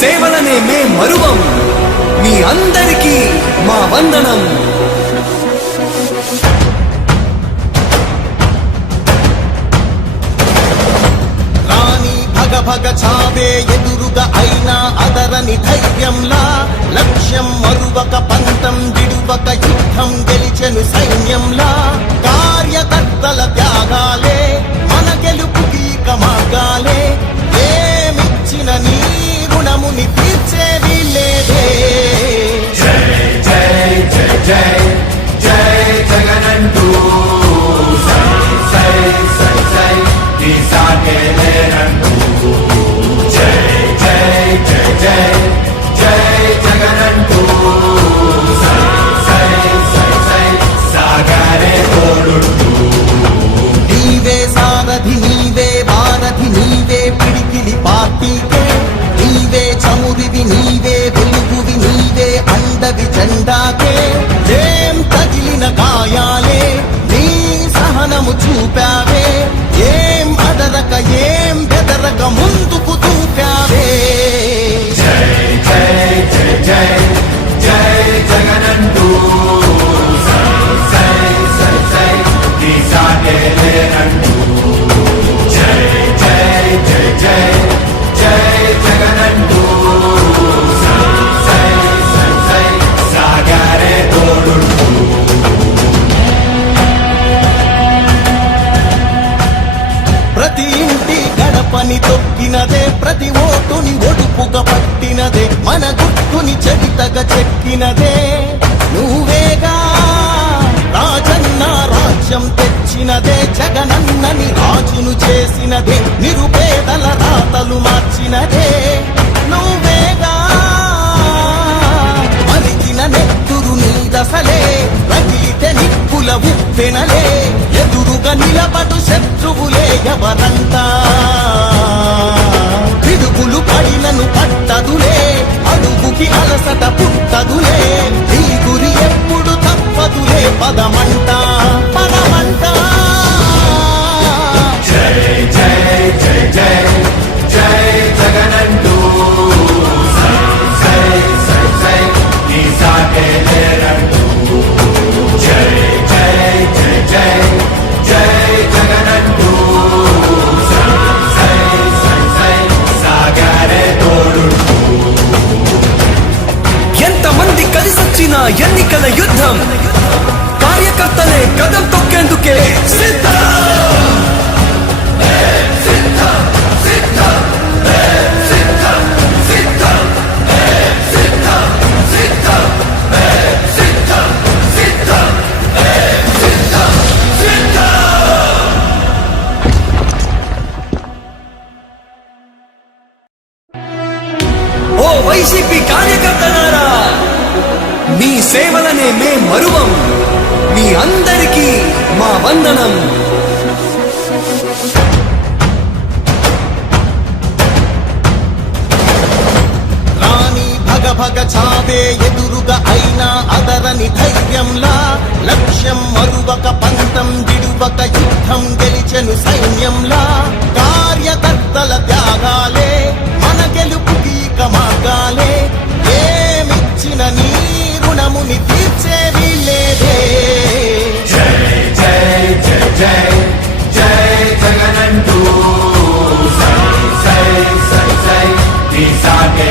సేవలనే మే మరువం. మీ అందరికీ మా వందనం. భగ చావే ఎదురుగా అయినా అదరని ధైర్యంలా, లక్ష్యం మరువక పంతం విడువక యుద్ధం గెలిచెను సైన్యంలా. కార్యకర్తల త్యాగాలే మన గెలుపుకి మార్గాలే, ఏమిచ్చిన నీ రుణముని తీర్చేది లేదే. జై జై జై జై జై జగనంటూ సై సై సై సై ఈ సాగే లేనంటూ. జై జై జై జై జై జగనంటూ సై సై సై సై సాగరే తోడుంటూ. నీవే సారథి నీవే వారధి నీవే పిడికిలి పార్టీకే, నీవే చమురివి నీవే వెలుగువి నీవే అండవి జెండాకే. ఏం తగిలిన గాయాలే నీ సహనము చూపావే, ఏం అదరక ఏం బెదరక ముందుకు చూపావే. జై జై జై జై జై జగనంటూ సై సై సై సై ఈ సాగే లేనంటూ. జై జై జై జై జై జగనంటూ సై సై సై సై సాగరే తోడుంటూ. ప్రతి ఇంటి గడపని తొక్కినదే, ప్రతి ఓటుని ఒడుపుగా పట్టినదే, మన గుర్తుని చరితగా చెక్కినదే నువ్వేగా. రాజన్న రాజ్యం తెచ్చినదే, జగనన్నని రాజును చేసినదే, నిరుపేదల రాతలు మార్చినదే నువ్వేగా. మరిచిన నెత్తురు నీదసలే, రగిలితే నిప్పుల ఉప్పెనలే, ఎదురుగా నిలబడు శత్రువులే ఎవరంతా. పిడుగులు పడినను పట్టదులే, అడుగుకి అలసట పుట్టదులే, ఈ గురి ఎప్పుడు తప్పదులే, పదమంట పదమంట. జై జై జై జై జై జగనంటూ సై సై సై సై ఈ సాగే లేనంటూ. జై జై జై జై జై జగనంటూ సై సై సై సై సాగరే తోడుంటూ. ఎంతమంది కలిసొచ్చిన ఎన్నికల యుద్ధం, కార్యకర్తలే కదం తొక్కేందుకే సిద్ధం. ఓ వైసీపీ కార్యకర్తలారా, మీ సేవలనే మే మరువం. మీ అందరికీ మా వందనం. రాణి భగ చావే ఎదురుగా అయినా అదరని ధైర్యంలా, లక్ష్యం మరువక పంతం విడువక యుద్ధం గెలిచెను సైన్యంలా. కార్యకర్తల త్యాగాలే మన గెలుపుకి మార్గాలే, ఏమిచ్చిన నీ రుణముని తీర్చేది లేదే. జై జై జై జై జై జగనంటూ సై సై సై సై ఈ సాగే